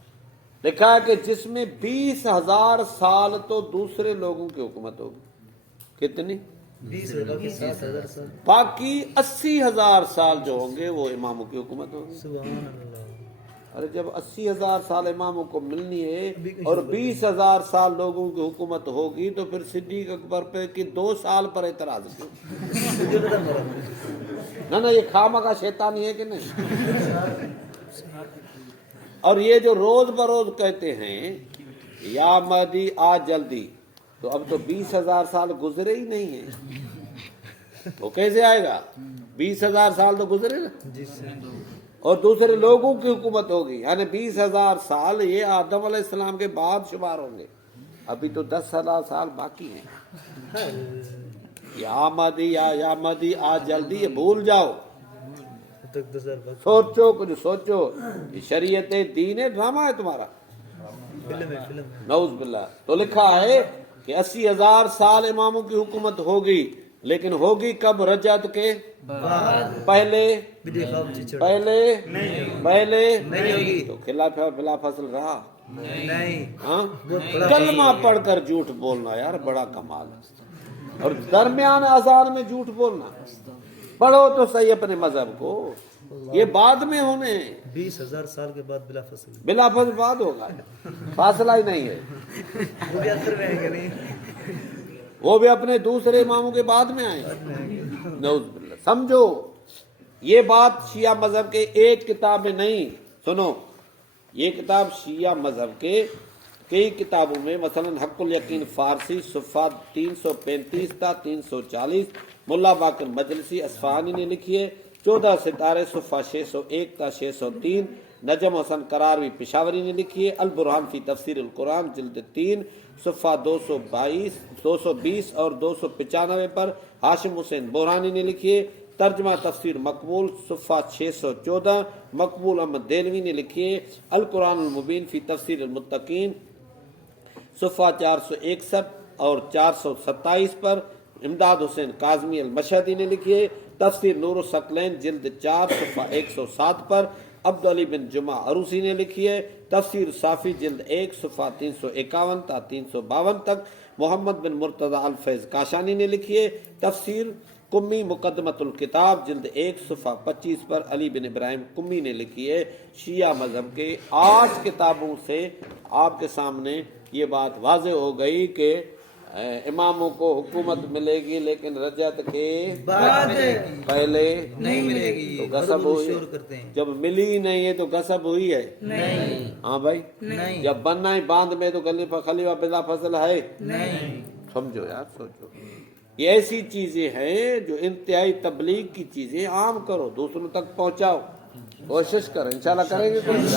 لکھا ہے کہ جس میں 20,000 سال تو دوسرے لوگوں کی حکومت ہوگی۔ کتنی؟ باقی 80,000 سال جو ہوں گے وہ اماموں کی حکومت ہوگی۔ ارے جب 80,000 سال اماموں کو ملنی ہے اور 20,000 سال لوگوں کی حکومت ہوگی تو پھر صدیق اکبر پہ کہ 2 سال پر اعتراض کیوں؟ نہ یہ خامخواہ شیطانی ہے کہ نہیں؟ اور یہ جو روز بروز کہتے ہیں یا مہدی آ جلدی، تو اب تو 20,000 سال گزرے ہی نہیں ہیں، وہ کیسے آئے گا؟ 20,000 سال تو گزرے نا، اور دوسرے لوگوں کی حکومت ہوگی، یعنی 20,000 سال یہ آدم علیہ السلام کے بعد شمار ہوں گے، ابھی تو 10,000 سال باقی ہیں۔ یا مہدی یا مہدی آ جلدی، یہ بھول جاؤ، سوچو کچھ سوچو، یہ شریعت دین ہے، ڈرامہ ہے تمہارا، نعوذ باللہ۔ تو لکھا ہے کہ 80,000 سال اماموں کی حکومت ہوگی، لیکن ہوگی کب؟ رجعت کے پہلے تو بلا فصل رہا۔ ہاں، کلمہ پڑھ کر جھوٹ بولنا یار بڑا کمال ہے، اور درمیان اذان میں جھوٹ بولنا۔ پڑھو تو صحیح اپنے مذہب کو، یہ بعد میں ہونے 20,000 سال کے بعد بلا فصل بعد ہوگا، فاصلہ ہی نہیں ہے، وہ بھی اپنے دوسرے اماموں کے بعد میں آئے، نعوذ باللہ۔ سمجھو یہ بات شیعہ مذہب کے ایک کتاب میں نہیں، سنو، یہ کتاب شیعہ مذہب کے کئی کتابوں میں، مثلا حق الیقین فارسی صفحہ 335 تا 340 ملا باقر مجلسی اصفہانی نے لکھی ہے، 14 ستارے صفحہ 601 تا 603 نجم حسن قراروی پشاوری نے لکھی ہے، البرہان فی تفسیر القرآن جلد 3 صفحہ 220 اور 295 پر ہاشم حسین بورانی نے لکھی ہے، ترجمہ تفسیر مقبول صفحہ 614 مقبول احمد دہلوی نے لکھی ہے، القرآن المبین فی تفسیر المتقین صفحہ 461 اور 427 پر امداد حسین کاظمی المشہدی نے لکھی ہے، تفسیر نور الثقلین جلد 4 صفحہ 107 پر عبد علی بن جمعہ عروسی نے لکھی ہے، تفسیر صافی جلد 1 صفحہ 351 تا 352 تک محمد بن مرتضی الفیض کاشانی نے لکھی ہے، تفسیر قمی مقدمۃ الکتاب جلد 1 صفحہ 25 پر علی بن ابراہیم قمی نے لکھی ہے۔ شیعہ مذہب کے 8 کتابوں سے آپ کے سامنے یہ بات واضح ہو گئی کہ اماموں کو حکومت ملے گی، لیکن رجعت کے پہلے نہیں ملے گی، تو غصب ہوئی، جب ملی ہی نہیں ہے تو غصب ہوئی ہے۔ ہاں بھائی، جب بننا ہی باندھ میں تو خلیفہ بلا فصل ہے، سمجھو یار، سوچو، یہ ایسی چیزیں ہیں جو انتہائی تبلیغ کی چیزیں عام کرو، دوسروں تک پہنچاؤ، کوشش کرو، انشاءاللہ کریں گے کوشش۔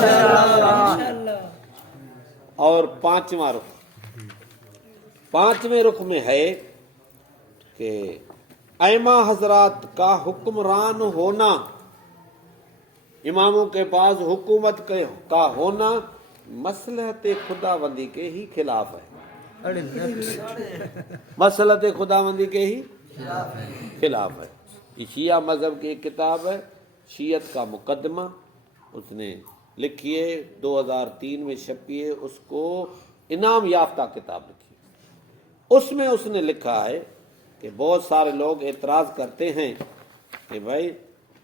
اور پانچویں رخ میں ہے کہ ائمہ حضرات کا حکمران ہونا، اماموں کے پاس حکومت کا ہونا مصلحت خداوندی کے ہی خلاف ہے، مصلحت خداوندی کے ہی خلاف ہے۔ یہ شیعہ مذہب کی ایک کتاب ہے، شیعت کا مقدمہ، اس نے لکھی ہے، 2003 میں چھپی ہے، اس کو انعام یافتہ کتاب لکھی ہے۔ اس میں اس نے لکھا ہے کہ بہت سارے لوگ اعتراض کرتے ہیں کہ بھائی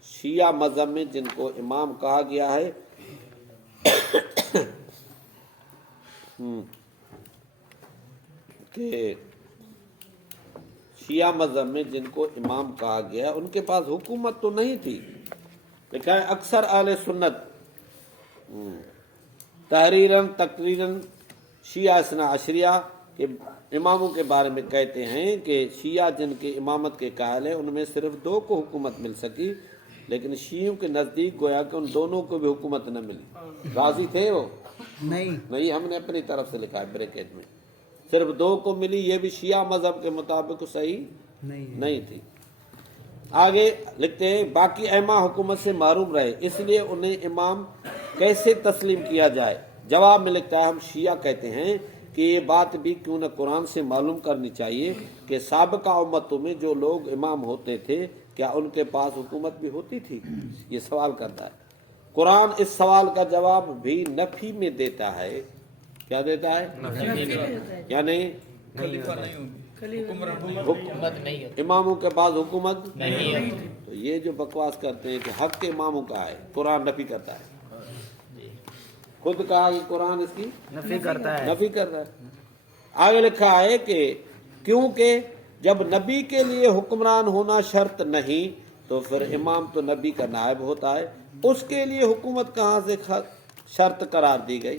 شیعہ مذہب میں جن کو امام کہا گیا ہے کہ شیعہ مذہب میں جن کو امام کہا گیا ان کے پاس حکومت تو نہیں تھی، لکھا ہے اکثر اہل سنت تحریراً تقریراً شیعہ اثنا عشریہ کے اماموں کے بارے میں کہتے ہیں کہ شیعہ جن کے امامت کے قائل ہیں ان میں صرف 2 کو حکومت مل سکی، لیکن شیعوں کے نزدیک گویا کہ ان دونوں کو بھی حکومت نہ ملی۔ راضی تھے وہ؟ نہیں، ہم نے اپنی طرف سے لکھا ہے بریکٹ میں، صرف 2 کو ملی، یہ بھی شیعہ مذہب کے مطابق صحیح نہیں تھی۔ آگے لکھتے ہیں باقی ائمہ حکومت سے محروم رہے، اس لیے انہیں امام کیسے تسلیم کیا جائے؟ جواب میں لکھتا ہے ہم شیعہ کہتے ہیں کہ یہ بات بھی کیوں نہ قرآن سے معلوم کرنی چاہیے کہ سابقہ امتوں میں جو لوگ امام ہوتے تھے کیا ان کے پاس حکومت بھی ہوتی تھی؟ یہ سوال کرتا ہے۔ قرآن اس سوال کا جواب بھی نفی میں دیتا ہے۔ کیا دیتا ہے؟ یعنی اماموں کے پاس حکومت نہیں، تو یہ جو بکواس کرتے ہیں کہ حق کے اماموں کا ہے، قرآن نفی کرتا ہے، خود کہا کہ قرآن اس کی نفی کرتا ہے۔ آگے لکھا ہے کہ کیونکہ جب نبی کے لیے حکمران ہونا شرط نہیں تو پھر امام تو نبی کا نائب ہوتا ہے، اس کے لیے حکومت کہاں سے شرط قرار دی گئی؟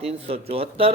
374,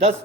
10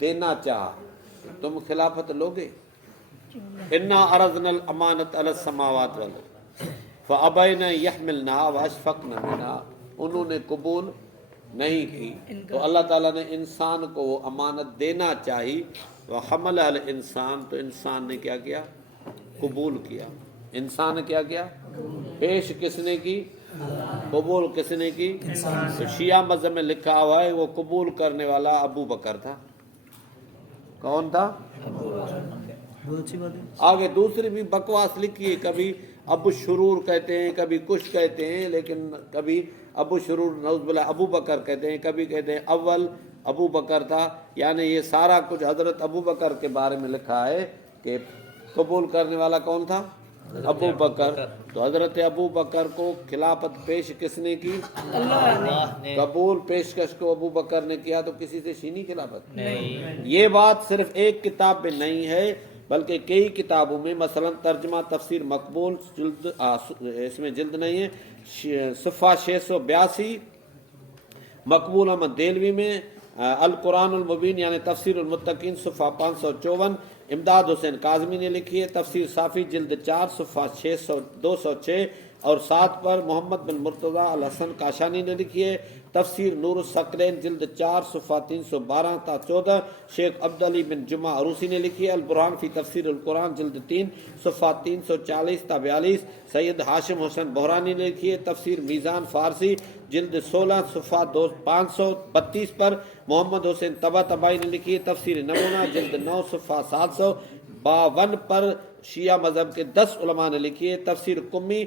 دینا چاہا تم خلافت لوگے؟ انا عرضنا الامانۃ علی السماوات والارض فابین یحملنها واشفقن منها، انہوں نے قبول نہیں کی، تو اللہ تعالیٰ نے انسان کو وہ امانت دینا چاہی، وحملها الانسان، تو انسان نے کیا کیا؟ قبول کیا۔ انسان نے کیا کیا؟ پیش کس نے کی؟ قبول کس نے کی؟ تو شیعہ مذہب میں لکھا ہوا ہے وہ قبول کرنے والا ابو بکر تھا۔ کون تھا؟ بہت اچھی بات ہے۔ آگے دوسری بھی بکواس لکھی ہے، کبھی ابو شرور کہتے ہیں، کبھی کچھ کہتے ہیں، لیکن کبھی ابو شرور نعوذ باللہ ابو بکر کہتے ہیں، کبھی کہتے ہیں اول ابو بکر تھا، یعنی یہ سارا کچھ حضرت ابو بکر کے بارے میں لکھا ہے کہ قبول کرنے والا کون تھا؟ ابو بکر۔ تو حضرت ابو بکر کو خلافت پیش کس نے کی؟ قبول پیشکش کو ابو بکر نے کیا، تو کسی سے چھینی خلافت؟ یہ بات صرف ایک کتاب میں نہیں ہے بلکہ کئی کتابوں میں، مثلا ترجمہ تفسیر مقبول جلد اس میں جلد نہیں ہے صفحہ 682، مقبول احمد دہلوی میں القرآن المبین یعنی تفسیر المتقین صفحہ 554، امداد حسین کاظمی نے لکھی ہے تفسیر صافی جلد 4 صفحہ 206، اور ساتھ پر محمد بن مرتضیٰ الحسن کاشانی نے لکھی ہے تفسیر نور الثقلین جلد 4 صفحہ 312 تا 14، شیخ عبدعلی بن جمعہ عروسی نے لکھی ہے البرہان فی تفسیر القرآن جلد 3 صفحہ 340 تا 42، سید ہاشم حسین بحرانی نے لکھی ہے تفسیر میزان فارسی جلد 16 صفحہ 532 پر، محمد حسین طباطبائی نے لکھی ہے تفسیر نمونہ جلد 9 صفحہ 752 پر، شیعہ مذہب کے 10 علماء نے لکھی ہے تفسیر قمی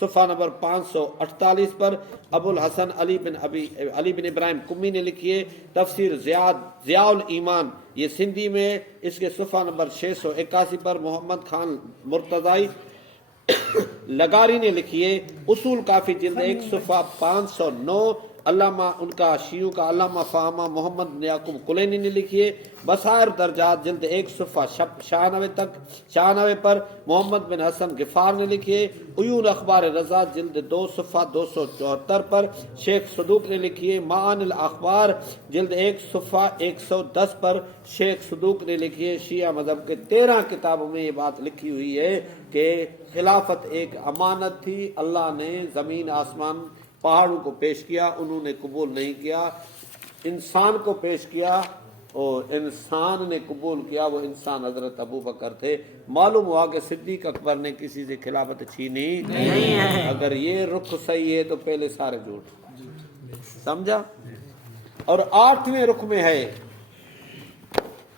صفحہ نمبر 548 پر، ابو الحسن علی بن ابراہیم قمی نے لکھی ہے تفسیر ضیاء الایمان یہ سندھی میں اس کے صفحہ نمبر 681 پر، محمد خان مرتضائی لگاری نے لکھی ہے اصول کافی جلد 1 صفحہ 509، علامہ ان کا شیعوں کا علامہ فہمہ محمد بن یعقوب کلینی نے لکھی ہے بصائر درجات جلد 1 صفحہ 96 پر، محمد بن حسن غفار نے لکھی ہے عیون اخبار رضا جلد 2 صفحہ 274 پر، شیخ صدوق نے لکھی ہے معان الاخبار جلد 1 صفحہ 110 پر، شیخ صدوق نے لکھی ہے شیعہ مذہب کے 13 کتابوں میں یہ بات لکھی ہوئی ہے کہ خلافت ایک امانت تھی، اللہ نے زمین آسمان پہاڑوں کو پیش کیا، انہوں نے قبول نہیں کیا، انسان کو پیش کیا اور انسان نے قبول کیا، وہ انسان حضرت ابو بکر تھے۔ معلوم ہوا کہ صدیق اکبر نے کسی سے خلافت چھینی نہیں ہے۔ اگر یہ رخ صحیح ہے تو پہلے سارے جھوٹ، سمجھا؟ اور 8ویں رخ میں ہے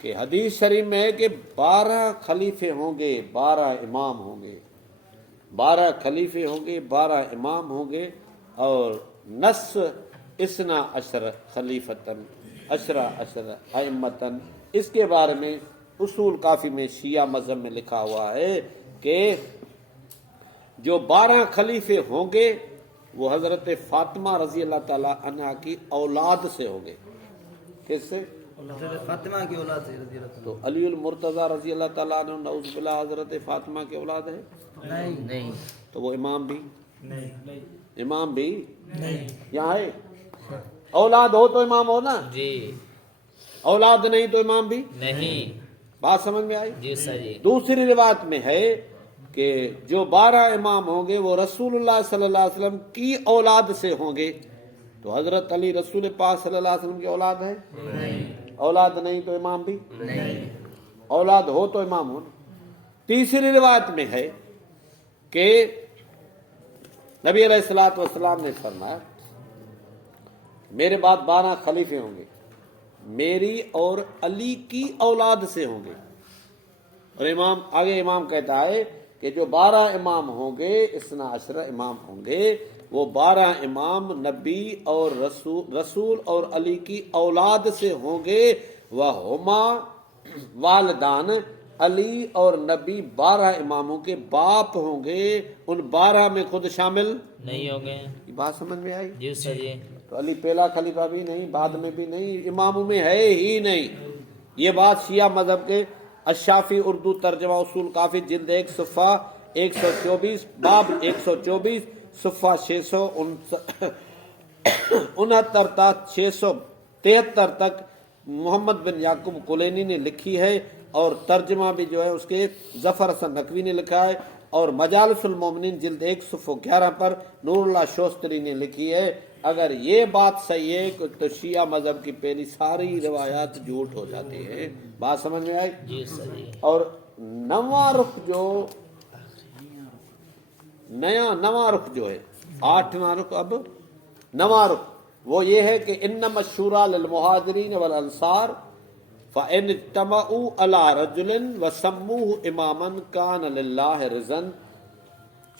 کہ حدیث شریف میں ہے کہ 12 خلیفے ہوں گے، 12 امام ہوں گے، 12 خلیفے ہوں گے، 12 امام ہوں گے، اور نص 12 خلیفتن 10 ائمتن، اس کے بارے میں اصول کافی میں شیعہ مذہب میں لکھا ہوا ہے کہ جو 12 خلیفے ہوں گے وہ حضرت فاطمہ رضی اللہ تعالی عنہ کی اولاد سے ہوں گے۔ کس سے؟ فاطمہ کی اولاد سے رضی اللہ تعالیٰ۔ تو علی المرتضیٰ رضی اللہ تعالیٰ عنہ نعوذ باللہ حضرت فاطمہ کی اولاد ہے؟ نہیں۔ تو وہ امام بھی امام بھی نہیں۔ یہاں ہے، اولاد ہو تو امام ہو نا جی اولاد نہیں تو امام بھی نہیں۔ بات سمجھ میں آئی؟ جی سر جی۔ دوسری روایت میں ہے کہ جو 12 امام ہوں گے وہ رسول اللہ صلی اللہ علیہ وسلم کی اولاد سے ہوں گے، تو حضرت علی رسول پاک صلی اللہ علیہ وسلم کی اولاد ہے؟ اولاد نہیں تو امام بھی نہیں، اولاد ہو تو امام ہو۔ تیسری روایت میں ہے کہ نبی علیہ الصلوۃ والسلام نے فرمایا میرے بعد 12 خلیفے ہوں گے، میری اور علی کی اولاد سے ہوں گے، اور امام آگے امام کہتا ہے کہ جو 12 امام ہوں گے 12 امام ہوں گے، وہ 12 امام نبی اور رسول اور علی کی اولاد سے ہوں گے، وہما والدان، علی اور نبی 12 اماموں کے باپ ہوں گے، ان 12 میں خود شامل نہیں ہوں گے۔ یہ بات سمجھ میں آئی؟ جی سر جی۔ تو علی پہلا خلیفہ بھی نہیں، بعد میں بھی نہیں، اماموں میں ہے ہی نہیں۔ یہ بات شیعہ مذہب کے الشافی اردو ترجمہ اصول کافی جلد 1 صفحہ 124 باب 124 صفحہ 669 تا 673 تک محمد بن یعقوب کلینی نے لکھی ہے، اور ترجمہ بھی جو ہے اس کے ظفر حسن نقوی نے لکھا ہے، اور مجالس المومنین جلد 111 پر نور اللہ شوستری نے لکھی ہے۔ اگر یہ بات صحیح ہے کہ تو شیعہ مذہب کی پہلی ساری روایات جھوٹ ہو جاتی ہے۔ بات سمجھ میں آئی؟ جی صحیح۔ اور نواں رخ جو نواں رخ جو ہے، 8واں رخ، اب نواں رخ وہ یہ ہے کہ انما الشورى للمہاجرین والانصار فإن اجتمعوا على رجل وسموه اماما كان للہ رضا۔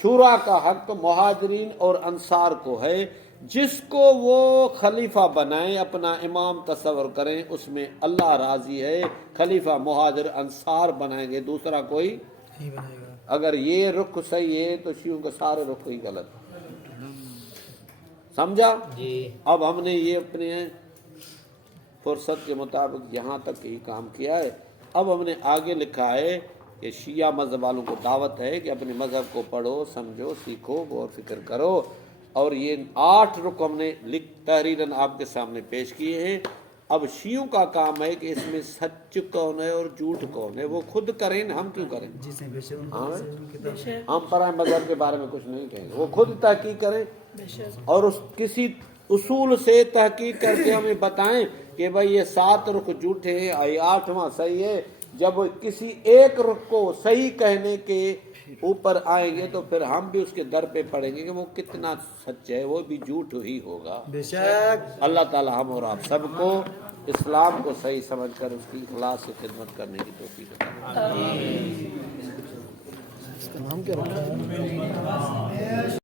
شورا کا حق مہاجرین اور انصار کو ہے، جس کو وہ خلیفہ بنائیں، اپنا امام تصور کریں، اس میں اللہ راضی ہے۔ خلیفہ مہاجر انصار بنائیں گے، دوسرا کوئی نہیں بنائے گا۔ اگر یہ رخ صحیح ہے تو شیعوں کے سارے رخ ہی غلط۔ سمجھا؟ جی اب ہم نے یہ اپنے فرصت کے مطابق یہاں تک ہی کام کیا ہے۔ اب ہم نے آگے لکھا ہے کہ شیعہ مذہب والوں کو دعوت ہے کہ اپنے مذہب کو پڑھو، سمجھو، سیکھو، غور فکر کرو، اور یہ 8 رخ ہم نے تحریراً آپ کے سامنے پیش کیے ہیں۔ اب شیعوں کا کام ہے کہ اس میں سچ کون ہے اور جھوٹ کون ہے وہ خود کریں، ہم کیوں کریں؟ جس نے بے شک ہاں، ہم پرائے مذہب کے بارے میں کچھ نہیں کہیں گے، وہ خود تحقیق کریں اور اس کسی اصول سے تحقیق کر کے ہمیں بتائیں کہ بھائی یہ 7 رخ جھوٹے ہیں، یہ 8واں صحیح ہے۔ جب کسی ایک رخ کو صحیح کہنے کے اوپر آئیں گے تو پھر ہم بھی اس کے در پہ پڑیں گے کہ وہ کتنا سچ ہے، وہ بھی جھوٹ ہی ہوگا۔ بے شک اللہ تعالی ہم اور آپ سب کو اسلام کو صحیح سمجھ کر اس کی اخلاص سے خدمت کرنے کی توفیق عطا فرمائے۔ اس کا نام کیا رکھا ہے؟